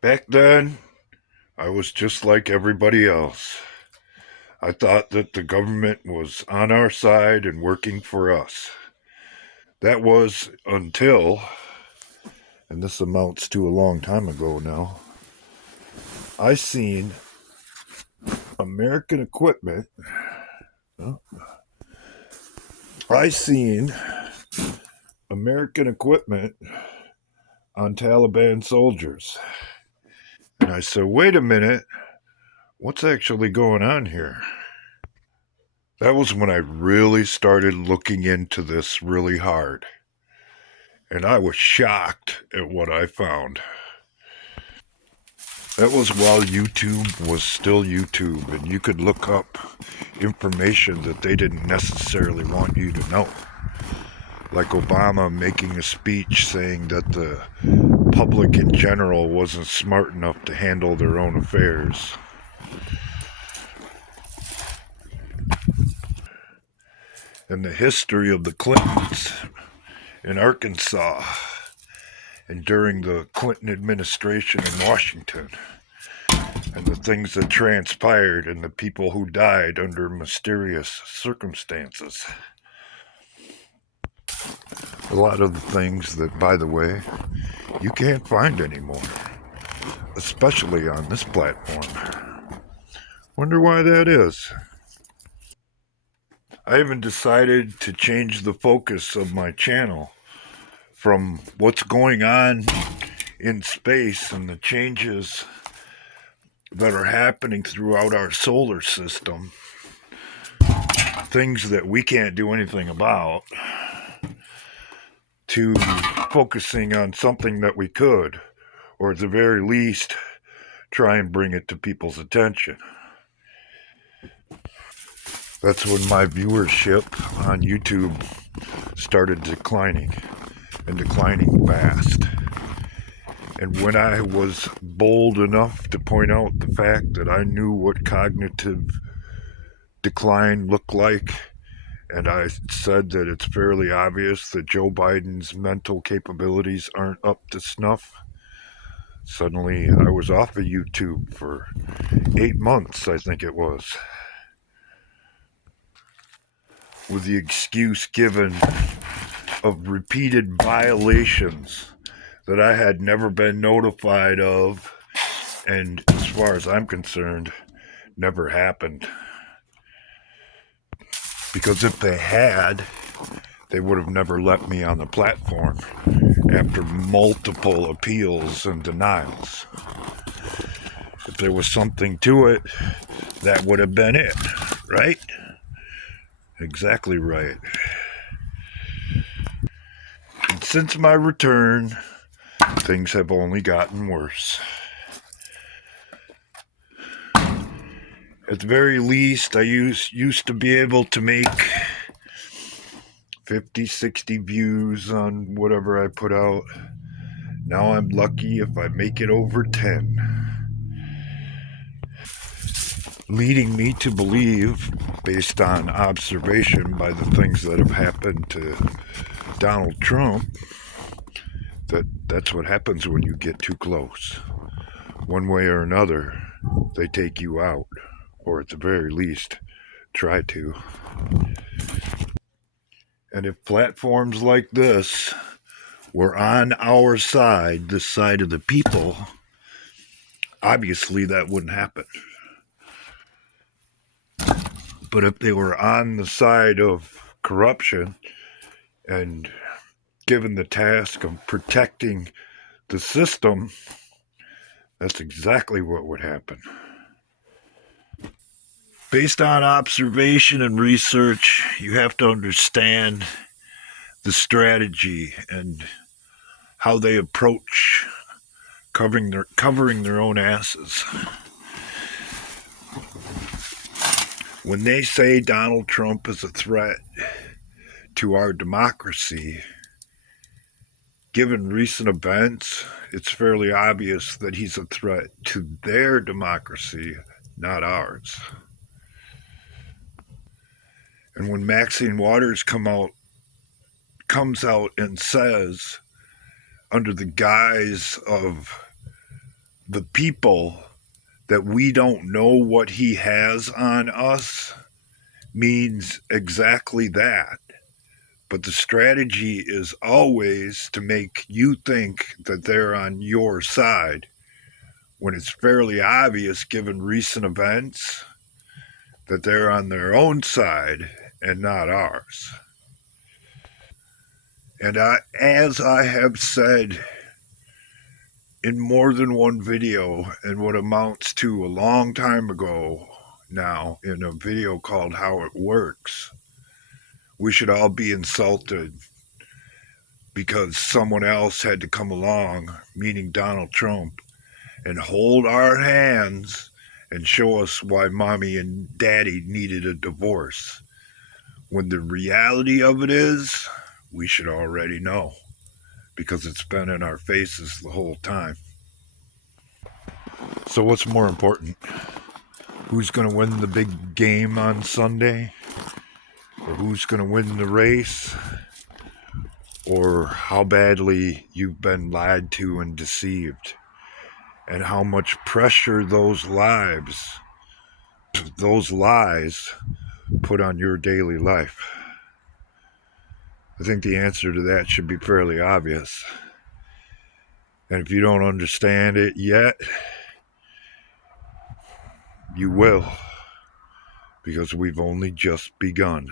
Back then, I was just like everybody else. I thought that the government was on our side and working for us. That was until, and this amounts to a long time ago now, I seen American equipment. oh, I seen American equipment on Taliban soldiers. And I said, wait a minute, what's actually going on here? That was when I really started looking into this really hard. And I was shocked at what I found. That was while YouTube was still YouTube, and you could look up information that they didn't necessarily want you to know. Like Obama making a speech saying that the public in general wasn't smart enough to handle their own affairs. And the history of the Clintons in Arkansas and during the Clinton administration in Washington, and the things that transpired and the people who died under mysterious circumstances. A lot of the things that, by the way, you can't find anymore, especially on this platform. Wonder why that is. I even decided to change the focus of my channel from what's going on in space and the changes that are happening throughout our solar system, things that we can't do anything about, to focusing on something that we could, or at the very least, try and bring it to people's attention. That's when my viewership on YouTube started declining, and declining fast. And when I was bold enough to point out the fact that I knew what cognitive decline looked like, and I said that it's fairly obvious that Joe Biden's mental capabilities aren't up to snuff, suddenly I was off of YouTube for 8 months, I think it was, with the excuse given of repeated violations that I had never been notified of, and as far as I'm concerned, never happened. Because if they had, they would have never let me on the platform after multiple appeals and denials. If there was something to it, that would have been it, right? Exactly right. And since my return, things have only gotten worse. At the very least, I used to be able to make 50, 60 views on whatever I put out. Now I'm lucky if I make it over 10. Leading me to believe, based on observation by the things that have happened to Donald Trump, that that's what happens when you get too close. One way or another, they take you out, or at the very least, try to. And if platforms like this were on our side, this side of the people, obviously that wouldn't happen. But if they were on the side of corruption and given the task of protecting the system, that's exactly what would happen. Based on observation and research, you have to understand the strategy and how they approach covering their own asses. When they say Donald Trump is a threat to our democracy, given recent events, it's fairly obvious that he's a threat to their democracy, not ours. And when Maxine Waters comes out and says, under the guise of the people that we don't know what he has on us means exactly that. But the strategy is always to make you think that they're on your side when it's fairly obvious, given recent events, that they're on their own side and not ours. And as I have said in more than one video, and what amounts to a long time ago now in a video called How It Works, we should all be insulted because someone else had to come along, meaning Donald Trump, and hold our hands and show us why mommy and daddy needed a divorce. When the reality of it is, we should already know because it's been in our faces the whole time. So, what's more important? Who's going to win the big game on Sunday? Or who's going to win the race? Or how badly you've been lied to and deceived? And how much pressure those lies put on your daily life? I think the answer to that should be fairly obvious. And if you don't understand it yet, you will, because we've only just begun.